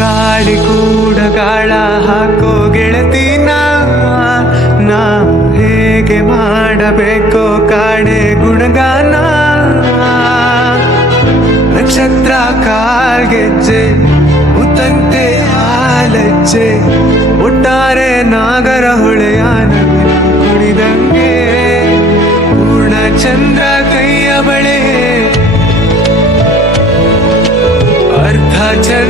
ಗಾಳಿ ಕೂಡ ಗಾಳ ಹಾಕೋ ಗೆಳತಿನ ನಾ ಹೇಗೆ ಮಾಡಬೇಕೋ ಕಾಡೆ ಗುಣಗಾನ ನಕ್ಷತ್ರ ಕಾಲ್ಗೆಜ್ಜೆ ಮುತ್ತಂತೆ ಹಾಲಜ್ಜೆ ಒಟ್ಟಾರೆ ನಾಗರ ಹೊಳೆಯ ಕುಣಿದಂಗೆ ಪೂರ್ಣ ಚಂದ್ರ ಕೈಯ ಬಳೆ ಅರ್ಧ ಚಂದ್ರ